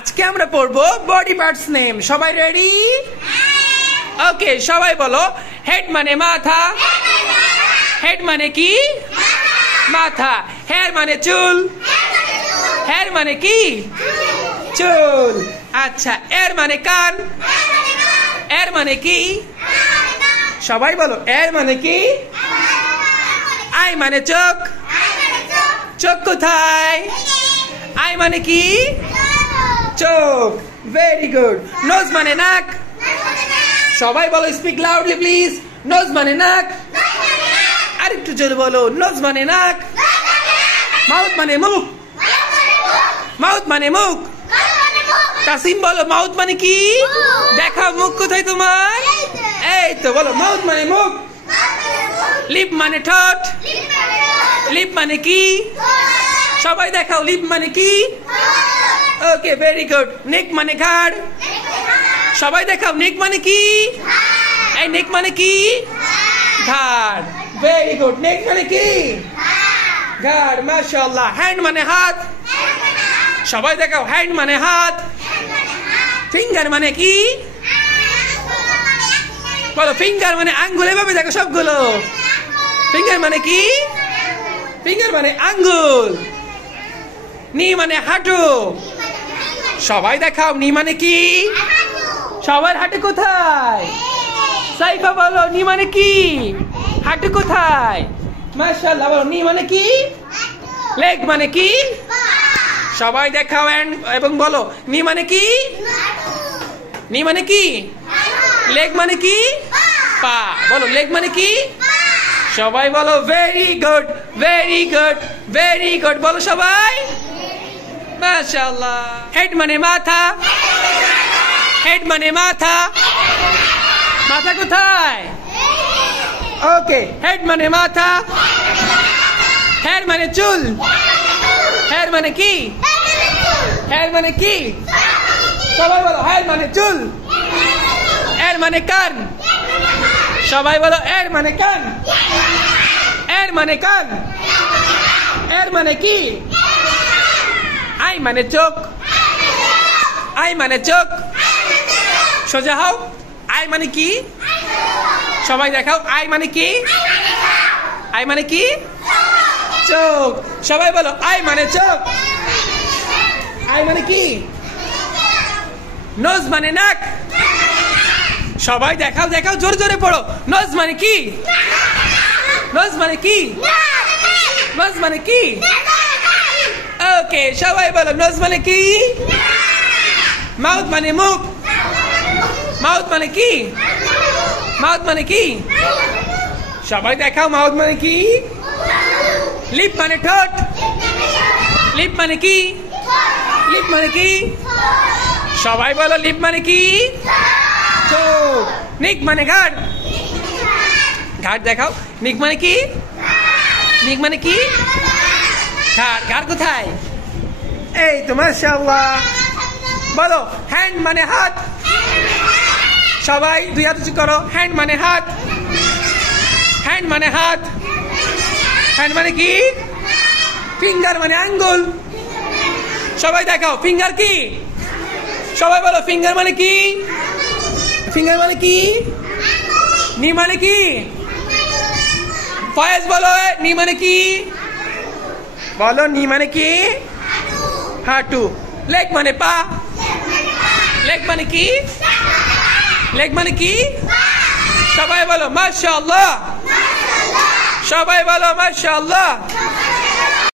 আজকে আমরা পড়বো বডি পার্টস নেম। সবাই রেডি? ওকে, সবাই বলো। হেড মানে মাথা। হেড মানে কি? মাথা। হেয়ার মানে চুল। হেয়ার মানে কি? চুল। আচ্ছা, এর মানে কান। এর মানে কি? সবাই বলো, এর মানে কি? আই মানে চোখ। চোখ কোথায়? আই মানে কি? চোখ। Very good. নোজ মানে নাক। সবাই বলো, স্পিক লাউডলি প্লিজ। নোজ মানে নাক। আরেকটু জোরে বলো, নোজ মানে নাক। মাউথ মানে মুখ। মাউথ মানে মুখ। তাসিম বলো, মাউথ মানে কি? দেখাও মুখ কোথায় তোমার। এই তো বলো, মাউথ মানে মুখ। লিপ মানে ঠোঁট। লিপ মানে কি? সবাই দেখাও, লিপ মানে কি? ওকে, ভেরি গুড। নেক মানে ঘাড়। সবাই দেখাও, নেক মানে কি? এই নেক মানে কি? ঘাড়। Very good. নেক মানে কি? ঘাড়। মাশাআল্লাহ। হ্যান্ড মানে হাত। সবাই দেখাও, হ্যান্ড মানে হাত। ফিঙ্গার মানে কি? বলো, ফিঙ্গার মানে আঙ্গুল। এভাবে দেখো সবগুলো। ফিঙ্গার মানে কি? ফিঙ্গার মানে আঙ্গুল। নি মানে হাঁটু। সবাই দেখাও, নি মানে কি? সবার হাঁটু কোথায়? সাইফা বলো, নি মানে কি? হাঁটু কোথায়? মাশাআল্লাহ। বলো, নি মানে কি? লেগ মানে কি? সবাই দেখাও এবং বলো, নি মানে কি? নি মানে কি? লেগ মানে কি? পা। বলো, লেগ মানে কি? সবাই বলো, very good, very good, very good. বলো সবাই, মাশাআল্লাহ। হেড মানে মাথা। হেড মানে মাথা। মাথা কোথায়? ওকে, হেড মানে মাথা। হেয়ার মানে চুল। হেয়ার মানে কি? হেয়ার মানে কি? সবাই বলো, হেয়ার মানে চুল। এর মানে কান। সবাই বলো, এর মানে কান। এর মানে কান। এর মানে কি? আই মানে চোখ। আই মানে চোখ। সোজা হও। আই মানে কি? সবাই দেখাও, আই মানে কি? আই মানে কি? চোখ। সবাই বলো, আই মানে চোখ। আই মানে কি? নোজ মানে নাক। সবাই দেখাও, দেখাও, জোরে জোরে পড়ো। নোজ মানে কি? নোজ মানে কি? নোজ মানে কি? ওকে, সবাই বলো, নোজ মানে কি? মাউথ মানে মুখ। মাউথ মানে কি? মাউথ মানে কি? সবাই দেখাও, মাউথ মানে কি? লিপ মানে ঠোঁট। লিপ মানে কি? লিপ মানে কি? সবাই বলো, লিপ মানে কি? চোখ। নিক মানে ঘাড়। ঘাড় দেখাও। নিক মানে কি? নিক মানে কি? ঘাড়। ঘাড় কোথায়? এই তো, মাশাআল্লাহ। বলো, হ্যান্ড মানে হাত। সবাই দুই হাত উঁচু করো। হ্যান্ড মানে হাত। হ্যান্ড মানে হাত। হ্যান্ড মানে কি? ফিঙ্গার মানে আঙ্গুল। সবাই দেখাও, ফিঙ্গার কি? সবাই বলো, ফিঙ্গার মানে কি? ফিঙ্গার মানে কি? নি মানে কি? ফয়েজ বলো, নি মানে কি? বলো, নি মানে কি? হাঁটু। লেগ মানে পা। লেগ মানে কি? লেগ মানে কি? সবাই বলো, মাশাআল্লাহ। সবাই বলো, মাশাআল্লাহ।